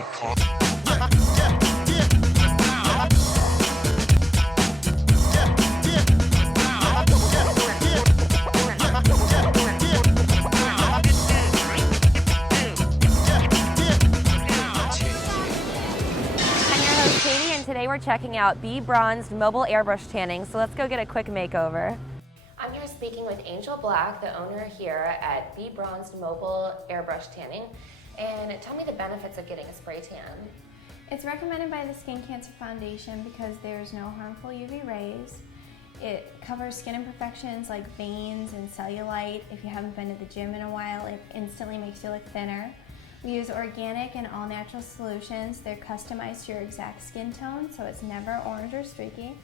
Today we're checking out Be Bronzed Mobile Airbrush Tanning, so let's go get a quick makeover. I'm here speaking with Angel Black, the owner here at Be Bronzed Mobile Airbrush Tanning. And tell me the benefits of getting a spray tan. It's recommended by the Skin Cancer Foundation because there's no harmful UV rays. It covers skin imperfections like veins and cellulite. If you haven't been to the gym in a while, it instantly makes you look thinner. We use organic and all-natural solutions. They're customized to your exact skin tone, so it's never orange or streaky.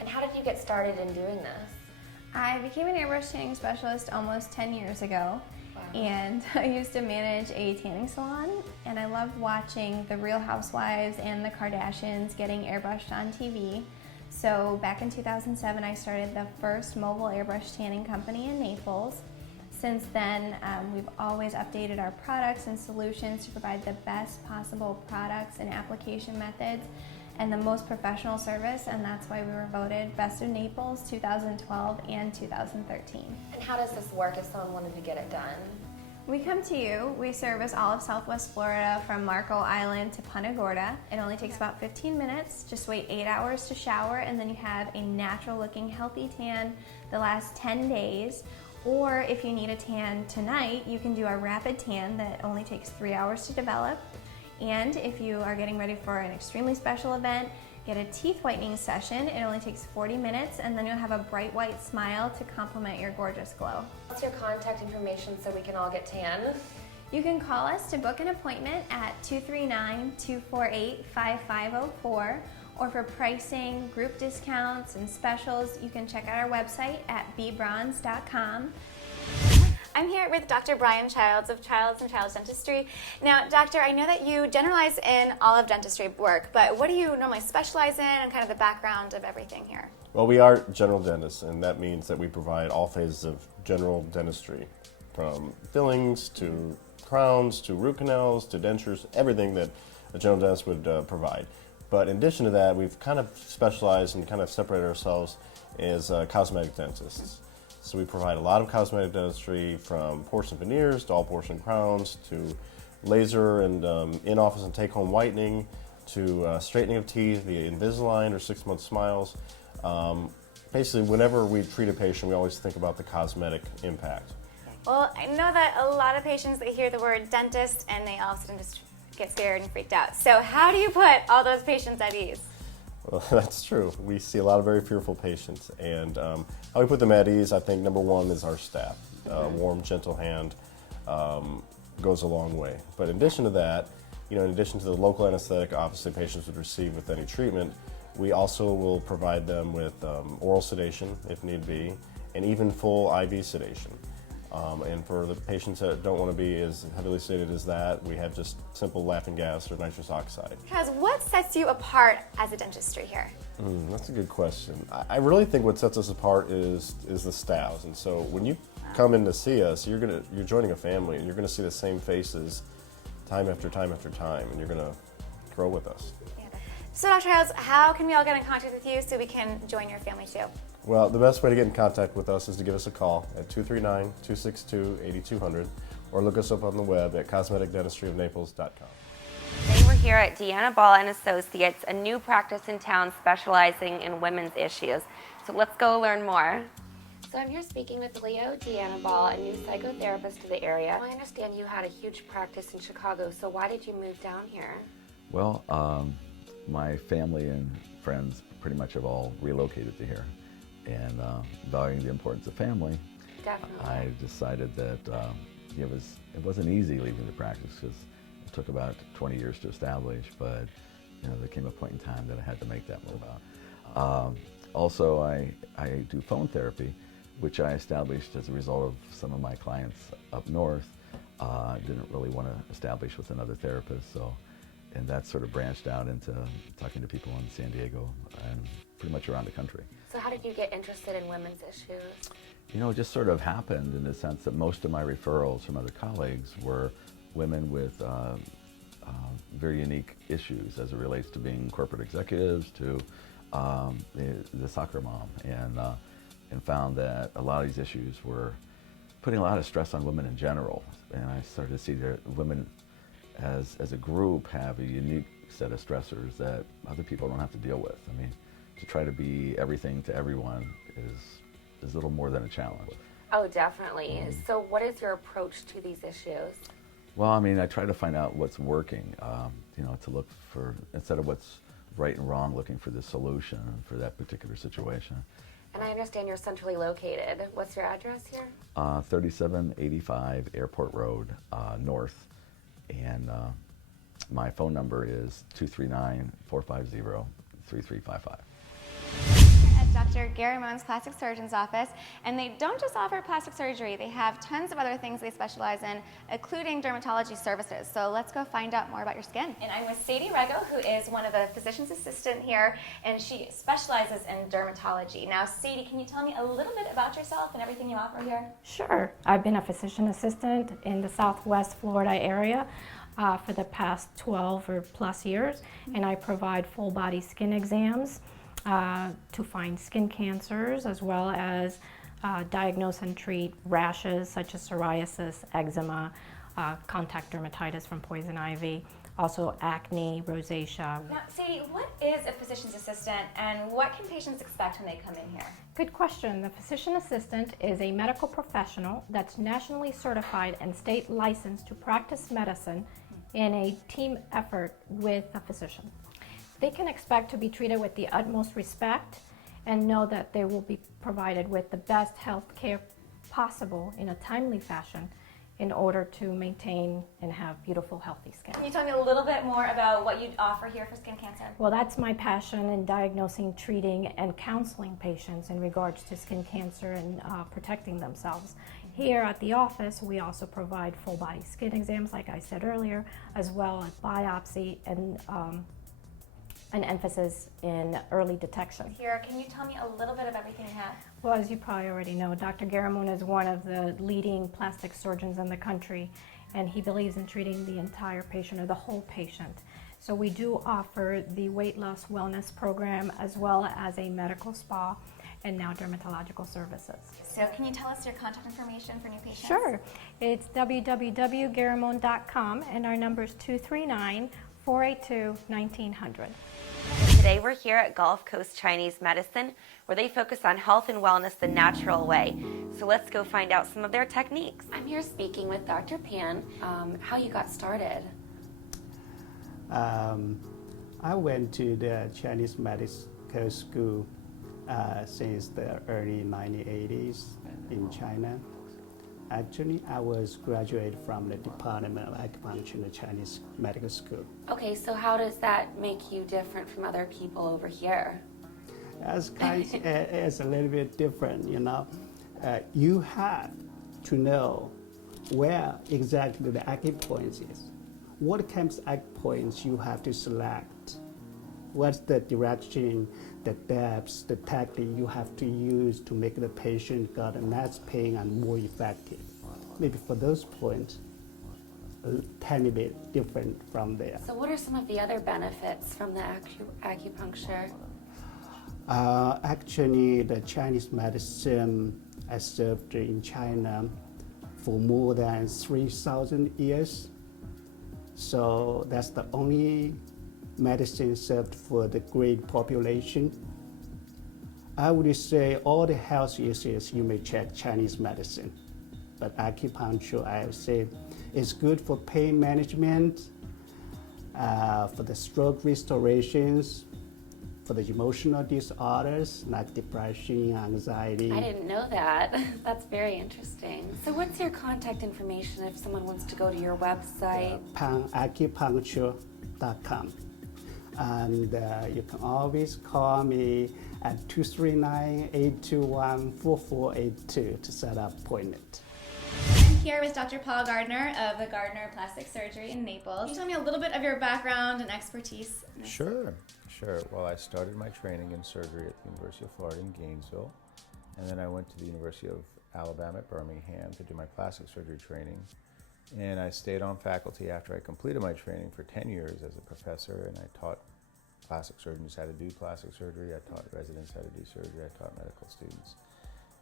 And how did you get started in doing this? I became an airbrush tanning specialist almost 10 years ago. Wow. And I used to manage a tanning salon, and I loved watching the Real Housewives and the Kardashians getting airbrushed on TV. So back in 2007, I started the first mobile airbrush tanning company in Naples. Since then, we've always updated our products and solutions to provide the best possible products and application methods and the most professional service, and that's why we were voted Best of Naples 2012 and 2013. And how does this work if someone wanted to get it done? We come to you. We service all of Southwest Florida from Marco Island to Punta Gorda. It only takes about 15 minutes. Just wait 8 hours to shower, and then you have a natural looking healthy tan the last 10 days. Or if you need a tan tonight, you can do our rapid tan that only takes 3 hours to develop. And if you are getting ready for an extremely special event, get a teeth whitening session. It only takes 40 minutes, and then you'll have a bright white smile to complement your gorgeous glow. What's your contact information so we can all get tan? You can call us to book an appointment at 239-248-5504. Or for pricing, group discounts, and specials, you can check out our website at bebronze.com. I'm here with Dr. Brian Childs of Childs & Childs Dentistry. Now, doctor, I know that you generalize in all of dentistry work, but what do you normally specialize in and kind of the background of everything here? Well, we are general dentists, and that means that we provide all phases of general dentistry, from fillings to crowns to root canals to dentures, everything that a general dentist would provide. But in addition to that, we've kind of specialized and kind of separated ourselves as cosmetic dentists. So we provide a lot of cosmetic dentistry, from porcelain veneers to all porcelain crowns to laser and in-office and take-home whitening to straightening of teeth via Invisalign or 6-month smiles. Basically, whenever we treat a patient, we always think about the cosmetic impact. Well, I know that a lot of patients, they hear the word dentist and they all of a sudden just get scared and freaked out. So how do you put all those patients at ease? Well, that's true. We see a lot of very fearful patients, and how we put them at ease, I think number one is our staff. Warm, gentle hand goes a long way. But in addition to that, in addition to the local anesthetic, obviously patients would receive with any treatment, we also will provide them with oral sedation if need be, and even full IV sedation. And for the patients that don't want to be as heavily sedated as that, we have just simple laughing gas or nitrous oxide. Because what sets you apart as a dentistry here? That's a good question. I really think what sets us apart is the staffs. And so when you come in to see us, you're joining a family, and you're going to see the same faces time after time after time, and you're going to grow with us. Yeah. So Dr. Childs, how can we all get in contact with you so we can join your family too? Well, the best way to get in contact with us is to give us a call at 239-262-8200 or look us up on the web at cosmeticdentistryofnaples.com. Today we're here at Deanna Ball & Associates, a new practice in town specializing in women's issues. So let's go learn more. So I'm here speaking with Leo Deanna Ball, a new psychotherapist to the area. Well, I understand you had a huge practice in Chicago, so why did you move down here? Well, my family and friends pretty much have all relocated to here. And valuing the importance of family, Definitely. I decided that it wasn't easy leaving the practice, because it took about 20 years to establish, but there came a point in time that I had to make that move out. Also, I do phone therapy, which I established as a result of some of my clients up north. Didn't really want to establish with another therapist, and that sort of branched out into talking to people in San Diego and pretty much around the country. So how did you get interested in women's issues? It just sort of happened in the sense that most of my referrals from other colleagues were women with very unique issues as it relates to being corporate executives to the soccer mom, and found that a lot of these issues were putting a lot of stress on women in general. And I started to see that women as a group have a unique set of stressors that other people don't have to deal with. I mean, to try to be everything to everyone is a little more than a challenge. Oh, definitely. So what is your approach to these issues? Well, I mean, I try to find out what's working, to look for, instead of what's right and wrong, looking for the solution for that particular situation. And I understand you're centrally located. What's your address here? 3785 Airport Road, North. And my phone number is 239-450-3355. At Dr. Guerra Moon's plastic surgeon's office, and they don't just offer plastic surgery, they have tons of other things they specialize in, including dermatology services. So let's go find out more about your skin. And I'm with Sadie Rego, who is one of the physician's assistant here, and she specializes in dermatology. Now, Sadie, can you tell me a little bit about yourself and everything you offer here? Sure. I've been a physician assistant in the Southwest Florida area for the past 12 or plus years, and I provide full body skin exams to find skin cancers, as well as diagnose and treat rashes such as psoriasis, eczema, contact dermatitis from poison ivy, also acne, rosacea. Now, Sadie, what is a physician's assistant, and what can patients expect when they come in here? Good question. The physician assistant is a medical professional that's nationally certified and state licensed to practice medicine in a team effort with a physician. They can expect to be treated with the utmost respect and know that they will be provided with the best health care possible in a timely fashion in order to maintain and have beautiful, healthy skin. Can you tell me a little bit more about what you offer here for skin cancer? Well, that's my passion in diagnosing, treating, and counseling patients in regards to skin cancer and protecting themselves. Here at the office, we also provide full body skin exams, like I said earlier, as well as biopsy and an emphasis in early detection. Here, can you tell me a little bit of everything you have? Well, as you probably already know, Dr. Guerra Moon is one of the leading plastic surgeons in the country, and he believes in treating the entire patient or the whole patient. So we do offer the weight loss wellness program as well as a medical spa and now dermatological services. So can you tell us your contact information for new patients? Sure. It's www.guerramon.com, and our number is 239-482-1900. Today we're here at Gulf Coast Chinese Medicine, where they focus on health and wellness the natural way. So let's go find out some of their techniques. I'm here speaking with Dr. Pan. How you got started? I went to the Chinese medical school since the early 1980s in China. Actually, I was graduated from the Department of Acupuncture in the Chinese medical school. Okay, so how does that make you different from other people over here? It's a little bit different, you know. You have to know where exactly the acupoints is. What kinds of acupoints you have to select. What's the direction, the depths, the technique you have to use to make the patient got less pain and more effective. Maybe for those points, a tiny bit different from there. So what are some of the other benefits from the acupuncture? Actually, the Chinese medicine has served in China for more than 3,000 years. So that's the only medicine served for the great population. I would say all the health issues you may check Chinese medicine, but acupuncture, I would say, is good for pain management, for the stroke restorations, for the emotional disorders like depression, anxiety. I didn't know that. That's very interesting. So what's your contact information if someone wants to go to your website? panacupuncture.com. And you can always call me at 239-821-4482 to set up an appointment. I'm here with Dr. Paul Gardner of the Gardner Plastic Surgery in Naples. Can you tell me a little bit of your background and expertise? Sure. Well, I started my training in surgery at the University of Florida in Gainesville, and then I went to the University of Alabama at Birmingham to do my plastic surgery training. And I stayed on faculty after I completed my training for 10 years as a professor, and I taught plastic surgeons how to do plastic surgery. I taught residents how to do surgery. I taught medical students.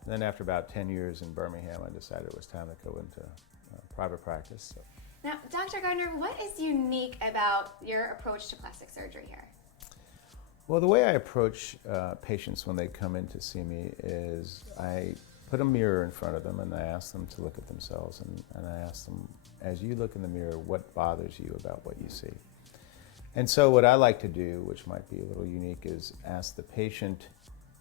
And then after about 10 years in Birmingham, I decided it was time to go into private practice. So. Now, Dr. Gardner, what is unique about your approach to plastic surgery here? Well, the way I approach patients when they come in to see me is I put a mirror in front of them and I ask them to look at themselves, and I ask them, as you look in the mirror, what bothers you about what you see? And so what I like to do, which might be a little unique, is ask the patient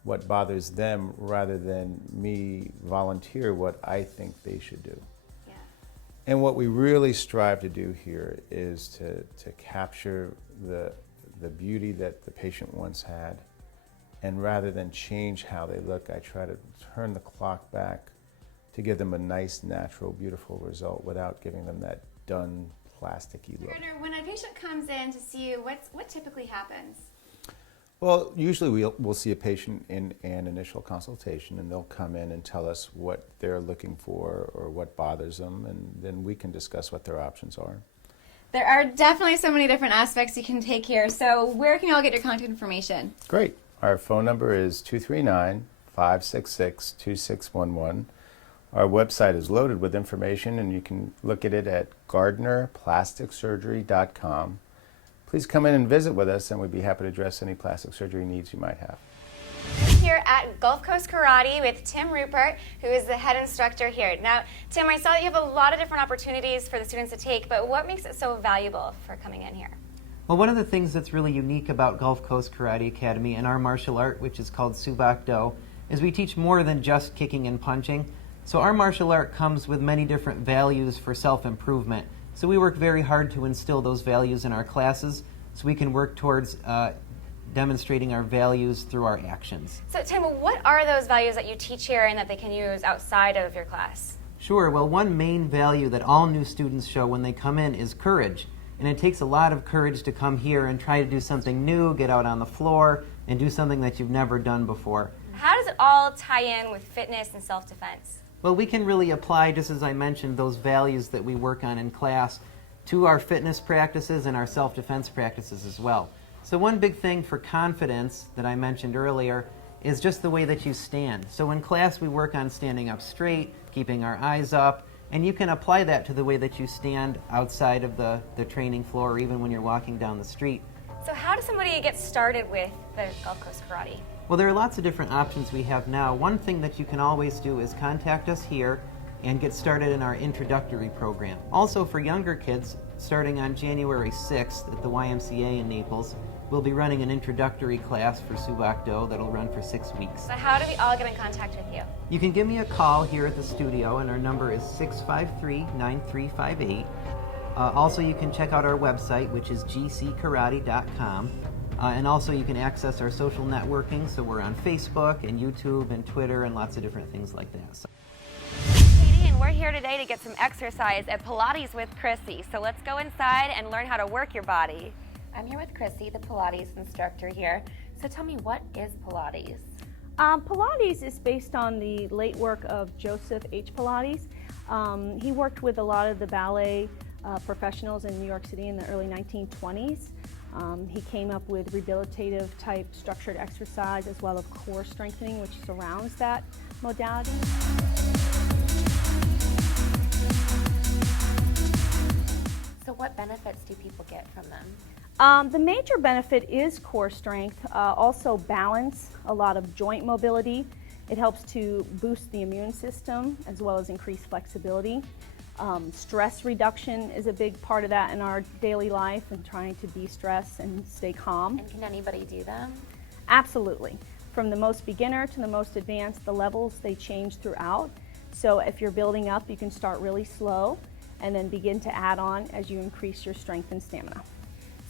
what bothers them rather than me volunteer what I think they should do. Yeah. And what we really strive to do here is to capture the beauty that the patient once had, and rather than change how they look, I try to turn the clock back to give them a nice, natural, beautiful result without giving them that done, plasticky look. Gardner, when a patient comes in to see you, what typically happens? Well, usually we'll see a patient in an initial consultation, and they'll come in and tell us what they're looking for or what bothers them, and then we can discuss what their options are. There are definitely so many different aspects you can take here, so where can you all get your contact information? Great. Our phone number is 239-566-2611. Our website is loaded with information, and you can look at it at gardnerplasticsurgery.com. Please come in and visit with us, and we'd be happy to address any plastic surgery needs you might have. Here at Gulf Coast Karate with Tim Rupert, who is the head instructor here. Now, Tim, I saw that you have a lot of different opportunities for the students to take, but what makes it so valuable for coming in here? Well, one of the things that's really unique about Gulf Coast Karate Academy and our martial art, which is called Subak Do, is we teach more than just kicking and punching. So our martial art comes with many different values for self-improvement. So we work very hard to instill those values in our classes so we can work towards demonstrating our values through our actions. So, Tim, what are those values that you teach here and that they can use outside of your class? Sure. Well, one main value that all new students show when they come in is courage. And it takes a lot of courage to come here and try to do something new, get out on the floor, and do something that you've never done before. How does it all tie in with fitness and self-defense? Well, we can really apply, just as I mentioned, those values that we work on in class to our fitness practices and our self-defense practices as well. So one big thing for confidence that I mentioned earlier is just the way that you stand. So in class we work on standing up straight, keeping our eyes up, and you can apply that to the way that you stand outside of the training floor or even when you're walking down the street. So how does somebody get started with the Gulf Coast Karate? Well, there are lots of different options we have now. One thing that you can always do is contact us here and get started in our introductory program. Also for younger kids, starting on January 6th at the YMCA in Naples, we'll be running an introductory class for Subak Do that'll run for 6 weeks. So how do we all get in contact with you? You can give me a call here at the studio, and our number is 653-9358. Also, you can check out our website, which is gckarate.com. And also you can access our social networking, so we're on Facebook and YouTube and Twitter and lots of different things like that. So. Katie, and we're here today to get some exercise at Pilates with Chrissy. So let's go inside and learn how to work your body. I'm here with Chrissy, the Pilates instructor here. So tell me, what is Pilates? Pilates is based on the late work of Joseph H. Pilates. He worked with a lot of the ballet professionals in New York City in the early 1920s. He came up with rehabilitative type structured exercise as well as core strengthening, which surrounds that modality. So what benefits do people get from them? The major benefit is core strength, also balance, a lot of joint mobility. It helps to boost the immune system as well as increase flexibility. Stress reduction is a big part of that in our daily life and trying to de-stress and stay calm. And can anybody do them? Absolutely. From the most beginner to the most advanced, the levels, they change throughout. So if you're building up, you can start really slow and then begin to add on as you increase your strength and stamina.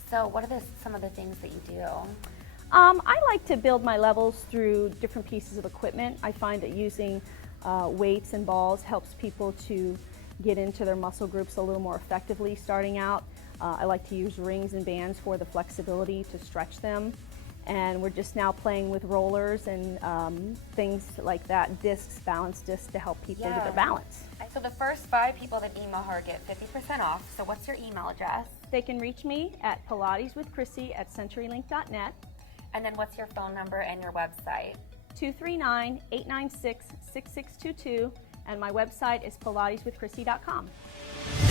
So what are some of the things that you do? I like to build my levels through different pieces of equipment. I find that using weights and balls helps people to get into their muscle groups a little more effectively starting out. I like to use rings and bands for the flexibility to stretch them. and we're just now playing with rollers and things like that, discs, balance discs to help people with their balance. So the first 5 people that email her get 50% off. So what's your email address? They can reach me at pilateswithchrissy@centurylink.net. And then what's your phone number and your website? 239-896-6622, and my website is pilateswithchrissy.com.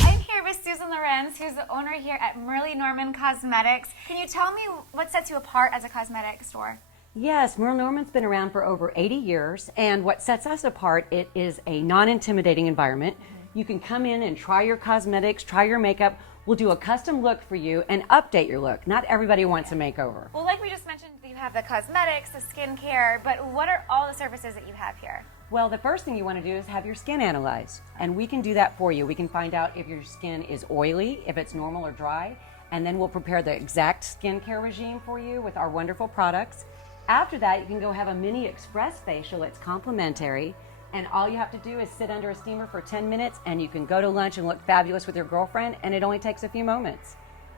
I'm here with Susan Lorenz, who's the owner here at Merle Norman Cosmetics. Can you tell me what sets you apart as a cosmetic store? Yes, Merle Norman's been around for over 80 years, and what sets us apart, it is a non-intimidating environment. You can come in and try your cosmetics, try your makeup. We'll do a custom look for you and update your look. Not everybody wants a makeover. Well, like we just mentioned, you have the cosmetics, the skincare, but what are all the services that you have here? Well, the first thing you want to do is have your skin analyzed, and we can do that for you. We can find out if your skin is oily, if it's normal or dry, and then we'll prepare the exact skincare regime for you with our wonderful products. After that, you can go have a mini express facial. It's complimentary, and all you have to do is sit under a steamer for 10 minutes, and you can go to lunch and look fabulous with your girlfriend, and it only takes a few moments.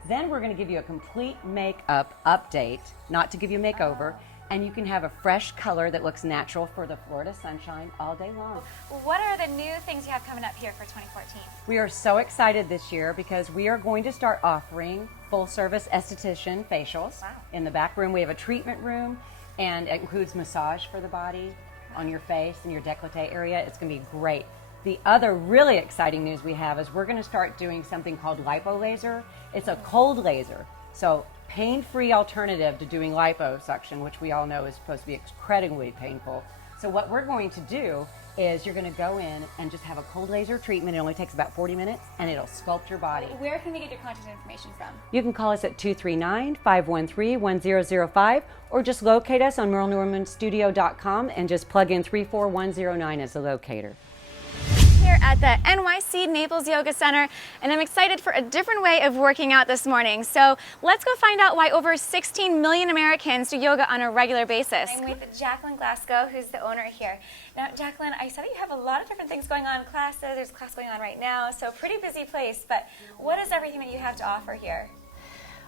Then we're going to give you a complete makeup update, not to give you a makeover, and you can have a fresh color that looks natural for the Florida sunshine all day long. What are the new things you have coming up here for 2014? We are so excited this year because we are going to start offering full-service esthetician facials. Wow. In the back room, we have a treatment room, and it includes massage for the body, on your face and your décolleté area. It's going to be great. The other really exciting news we have is we're going to start doing something called lipo laser. It's a cold laser, so pain-free alternative to doing liposuction, which we all know is supposed to be incredibly painful. So what we're going to do is you're going to go in and just have a cold laser treatment. It only takes about 40 minutes, and it'll sculpt your body. Where can they get your contact information from? You can call us at 239-513-1005, or just locate us on merlenormanstudio.com and just plug in 34109 as the locator. Here at the NYC Naples Yoga Center, and I'm excited for a different way of working out this morning. So let's go find out why over 16 million Americans do yoga on a regular basis. I'm with Jacqueline Glasgow, who's the owner here. Now, Jacqueline, I saw that you have a lot of different things going on, classes. There's a class going on right now, so pretty busy place. But what is everything that you have to offer here?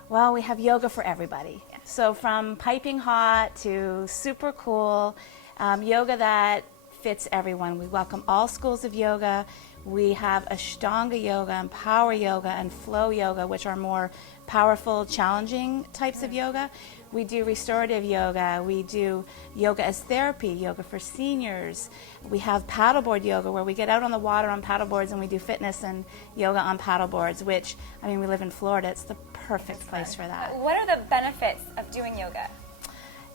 Well, we have yoga for everybody. So from piping hot to super cool, yoga that fits everyone. We welcome all schools of yoga. We have Ashtanga yoga and power yoga and flow yoga, which are more powerful, challenging types of yoga. We do restorative yoga. We do yoga as therapy, yoga for seniors. We have paddleboard yoga where we get out on the water on paddleboards and we do fitness and yoga on paddleboards, which, I mean, we live in Florida. It's the perfect place for that. What are the benefits of doing yoga?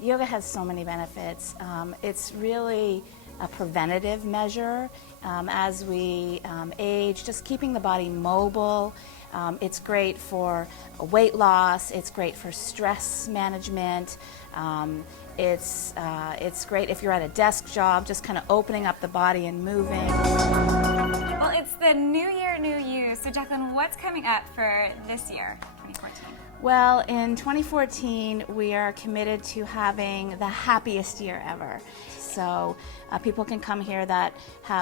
Yoga has so many benefits. It's really a preventative measure as we age, just keeping the body mobile. It's great for weight loss. It's great for stress management. It's great if you're at a desk job, just kind of opening up the body and moving. Well, it's the new year, new you. So Jacqueline, what's coming up for this year, 2014? Well, in 2014, we are committed to having the happiest year ever. So people can come here that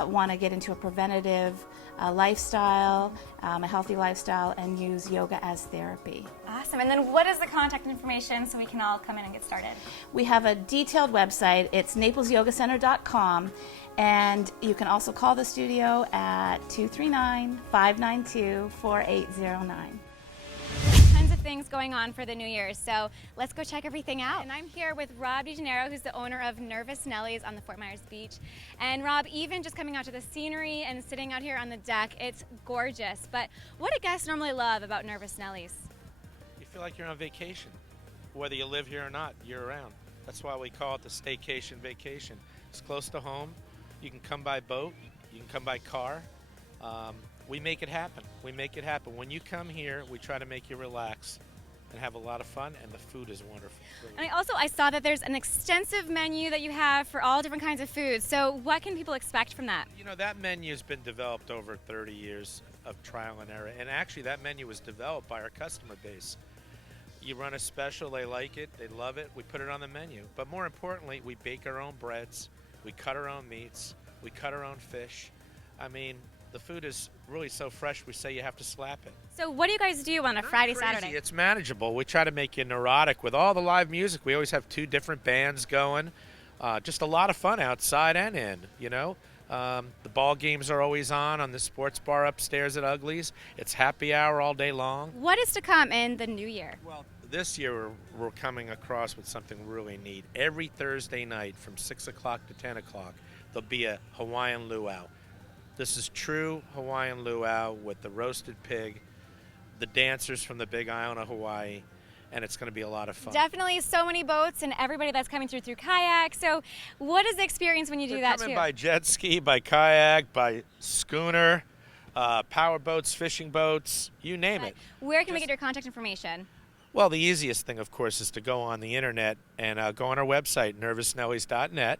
want to get into a preventative lifestyle, a healthy lifestyle, and use yoga as therapy. Awesome. And then what is the contact information so we can all come in and get started? We have a detailed website. It's naplesyogacenter.com. And you can also call the studio at 239-592-4809. Tons of things going on for the New Year, so let's go check everything out. And I'm here with Rob DeGennaro, who's the owner of Nervous Nellies on the Fort Myers Beach. And Rob, even just coming out to the scenery and sitting out here on the deck, it's gorgeous. But what do guests normally love about Nervous Nellies? You feel like you're on vacation, whether you live here or not, year-round. That's why we call it the staycation vacation. It's close to home. You can come by boat. You can come by car. We make it happen. We make it happen. When you come here, we try to make you relax and have a lot of fun, and the food is wonderful. And I saw that there's an extensive menu that you have for all different kinds of foods. So what can people expect from that? You know, that menu has been developed over 30 years of trial and error, and actually that menu was developed by our customer base. You run a special, they like it, they love it, we put it on the menu. But more importantly, we bake our own breads, we cut our own meats, we cut our own fish. I mean, The food is really so fresh, we say you have to slap it. So what do you guys do on a Friday, Crazy, Saturday? It's manageable. We try to make you neurotic with all the live music. We always have 2 different bands going. Just a lot of fun outside and in, you know. The ball games are always on the sports bar upstairs at Ugly's. It's happy hour all day long. What is to come in the new year? Well, this year we're coming across with something really neat. Every Thursday night from 6 o'clock to 10 o'clock, there'll be a Hawaiian luau. This is true Hawaiian luau with the roasted pig, the dancers from the Big Island of Hawaii, and it's going to be a lot of fun. Definitely so many boats and everybody that's coming through kayak. So what is the experience when you do that too? Coming by jet ski, by kayak, by schooner, power boats, fishing boats, you name it. Where can we get your contact information? Well, the easiest thing, of course, is to go on the internet and go on our website, nervousnellies.net,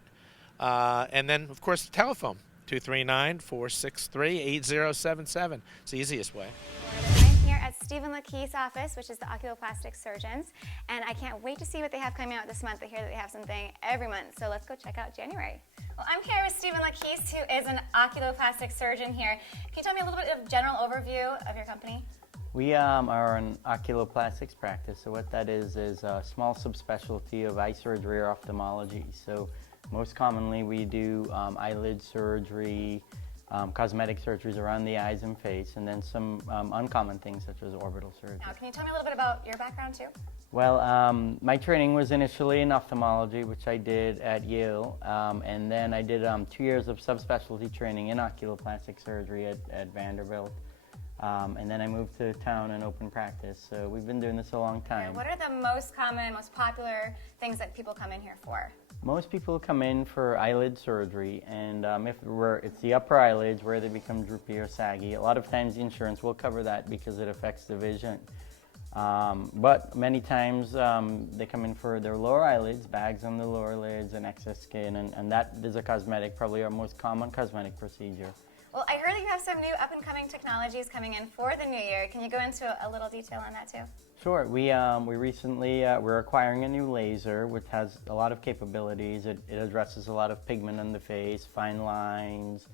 and then, of course, the telephone, 239-463-8077. It's the easiest way. I'm here at Stephen Lakeith's office, which is the oculoplastic surgeons, and I can't wait to see what they have coming out this month. I hear that they have something every month, so let's go check out January. Well, I'm here with Stephen Lakeith, who is an oculoplastic surgeon here. Can you tell me a little bit of general overview of your company? We are an oculoplastics practice, so what that is a small subspecialty of eye surgery or ophthalmology. So most commonly we do eyelid surgery, cosmetic surgeries around the eyes and face, and then some uncommon things such as orbital surgery. Now, can you tell me a little bit about your background too? Well, my training was initially in ophthalmology, which I did at Yale, and then I did 2 years of subspecialty training in oculoplastic surgery at Vanderbilt. And then I moved to town and opened practice. So we've been doing this a long time. And what are the most common, most popular things that people come in here for? Most people come in for eyelid surgery, and if it's the upper eyelids where they become droopy or saggy. A lot of times the insurance will cover that because it affects the vision. But many times they come in for their lower eyelids, bags on the lower lids, and excess skin, and that is a cosmetic, probably our most common cosmetic procedure. Well, I heard that you have some new up-and-coming technologies coming in for the new year. Can you go into a little detail on that too? Sure. We recently we're acquiring a new laser which has a lot of capabilities. It addresses a lot of pigment on the face, fine lines,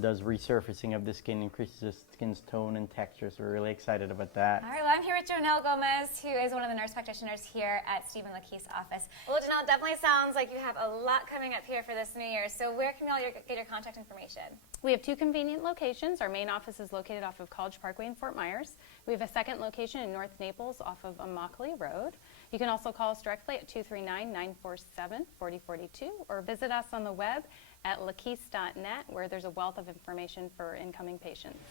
does resurfacing of the skin, increases the skin's tone and texture. So we're really excited about that. All right. Well, I'm here with Janelle Gomez, who is one of the nurse practitioners here at Stephen Lakeith's office. Well, Janelle, it definitely sounds like you have a lot coming up here for this new year. So where can we all get your contact information? We have 2 convenient locations. Our main office is located off of College Parkway in Fort Myers. We have a second location in North Naples off of Immokalee Road. You can also call us directly at 239-947-4042 or visit us on the web at lakeiths.net, where there's a wealth of information for incoming patients.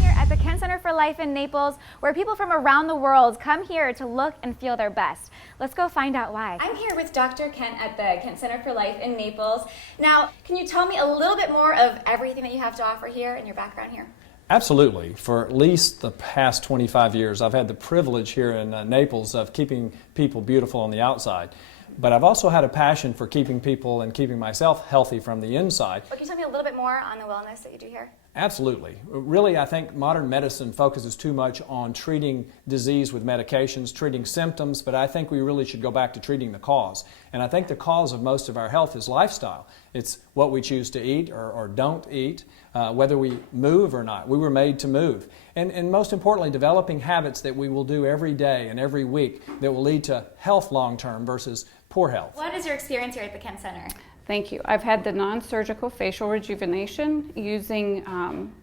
Here at the Kent Center for Life in Naples, where people from around the world come here to look and feel their best. Let's go find out why. I'm here with Dr. Kent at the Kent Center for Life in Naples. Now, can you tell me a little bit more of everything that you have to offer here and your background here? Absolutely. For at least the past 25 years, I've had the privilege here in Naples of keeping people beautiful on the outside. But I've also had a passion for keeping people and keeping myself healthy from the inside. Well, can you tell me a little bit more on the wellness that you do here? Absolutely. Really, I think modern medicine focuses too much on treating disease with medications, treating symptoms, but I think we really should go back to treating the cause. And I think the cause of most of our health is lifestyle. It's what we choose to eat or don't eat, whether we move or not. We were made to move. And most importantly, developing habits that we will do every day and every week that will lead to health long-term versus poor health. What is your experience here at the Kent Center? Thank you. I've had the non-surgical facial rejuvenation using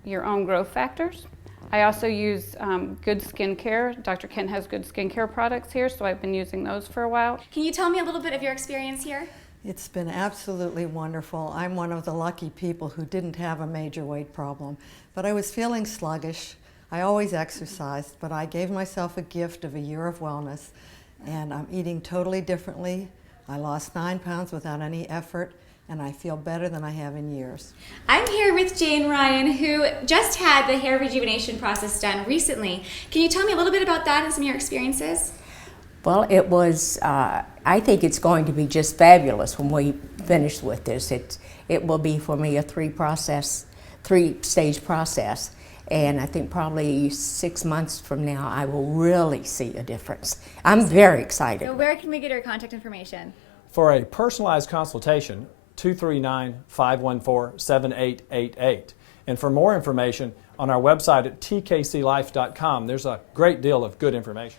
your own growth factors. I also use good skincare. Dr. Kent has good skincare products here, so I've been using those for a while. Can you tell me a little bit of your experience here? It's been absolutely wonderful. I'm one of the lucky people who didn't have a major weight problem, but I was feeling sluggish. I always exercised, but I gave myself a gift of a year of wellness, and I'm eating totally differently. I lost 9 pounds without any effort, and I feel better than I have in years. I'm here with Jane Ryan, who just had the hair rejuvenation process done recently. Can you tell me a little bit about that and some of your experiences? Well, it was, I think it's going to be just fabulous when we finish with this. It will be for me a three-stage process. And I think probably 6 months from now, I will really see a difference. I'm very excited. So where can we get our contact information? For a personalized consultation, 239-514-7888. And for more information, on our website at tkclife.com, there's a great deal of good information.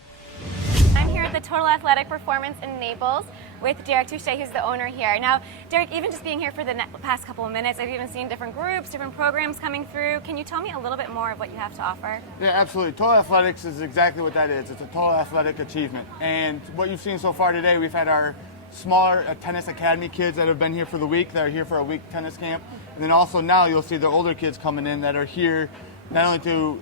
I'm here at the Total Athletic Performance in Naples with Derek Touche, who's the owner here. Now, Derek, even just being here for the past couple of minutes, I've even seen different groups, different programs coming through. Can you tell me a little bit more of what you have to offer? Yeah, absolutely. Total Athletics is exactly what that is. It's a total athletic achievement. And what you've seen so far today, we've had our smaller tennis academy kids that have been here for the week, that are here for a week tennis camp. And then also now you'll see the older kids coming in that are here not only to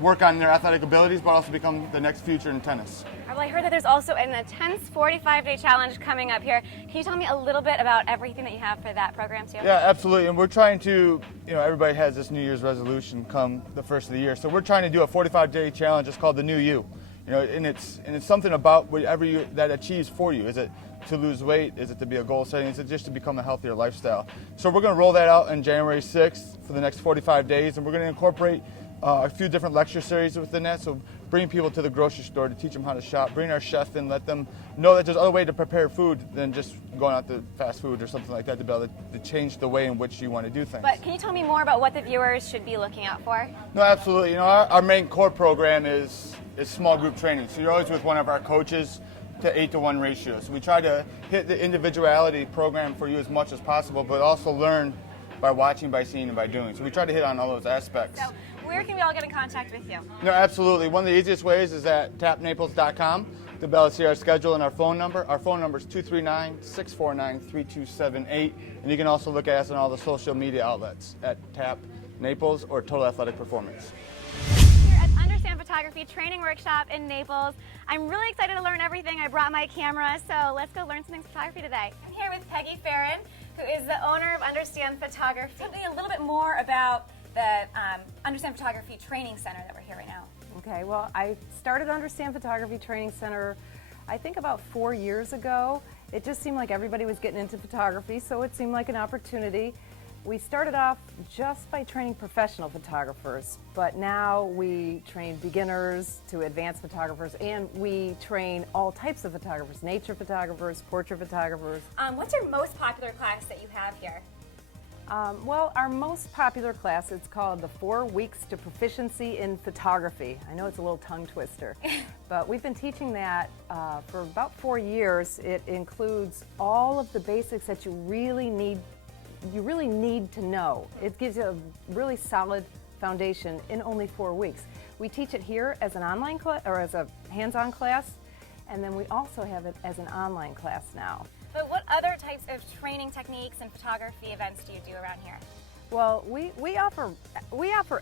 work on their athletic abilities, but also become the next future in tennis. Well, I heard that there's also an intense 45-day challenge coming up here. Can you tell me a little bit about everything that you have for that program too? Yeah, absolutely. And we're trying to, everybody has this New Year's resolution come the first of the year. So we're trying to do a 45-day challenge. It's called the New You. And it's something about whatever that achieves for you. Is it to lose weight? Is it to be a goal setting? Is it just to become a healthier lifestyle? So we're going to roll that out on January 6th for the next 45 days, and we're going to incorporate a few different lecture series within that. So bring people to the grocery store to teach them how to shop, bring our chef in, let them know that there's other way to prepare food than just going out to fast food or something like that, to be able to change the way in which you want to do things. But can you tell me more about what the viewers should be looking out for? No, absolutely. Our main core program is small group training. So you're always with one of our coaches to 8-to-1 ratio. So we try to hit the individuality program for you as much as possible, but also learn by watching, by seeing, and by doing. So we try to hit on all those aspects. So where can we all get in contact with you? No, absolutely. One of the easiest ways is at tapnaples.com to be able to see our schedule and our phone number. Our phone number is 239-649-3278. And you can also look at us on all the social media outlets at Tap Naples or Total Athletic Performance. Here at Understand Photography Training Workshop in Naples. I'm really excited to learn everything. I brought my camera, so let's go learn some things photography today. I'm here with Peggy Farron, who is the owner of Understand Photography. Tell me a little bit more about the Understand Photography Training Center that we're here right now. Okay, well, I started Understand Photography Training Center, I think about 4 years ago. It just seemed like everybody was getting into photography, so it seemed like an opportunity. We started off just by training professional photographers, but now we train beginners to advanced photographers, and we train all types of photographers, nature photographers, portrait photographers. What's your most popular class that you have here? Well, our most popular class is called the 4 Weeks to Proficiency in Photography. I know it's a little tongue twister, but we've been teaching that for about 4 years. It includes all of the basics that you really need to know. It gives you a really solid foundation in only 4 weeks. We teach it here as an online class or as a hands-on class, and then we also have it as an online class now. But what other types of training techniques and photography events do you do around here? Well, we offer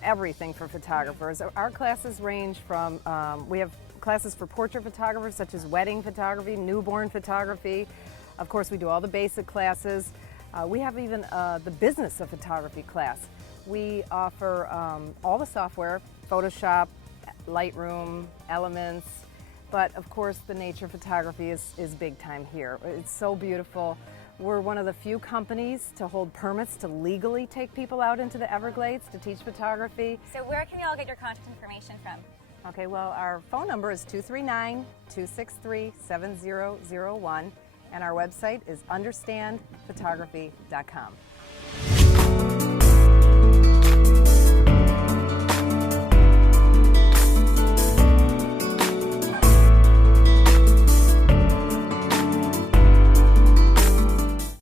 everything for photographers. Our classes range from, we have classes for portrait photographers such as wedding photography, newborn photography. Of course, we do all the basic classes. We have even the business of photography class. We offer all the software, Photoshop, Lightroom, Elements, but of course the nature photography is big time here. It's so beautiful. We're one of the few companies to hold permits to legally take people out into the Everglades to teach photography. So where can we all get your contact information from? Okay, well, our phone number is 239-263-7001, and our website is understandphotography.com.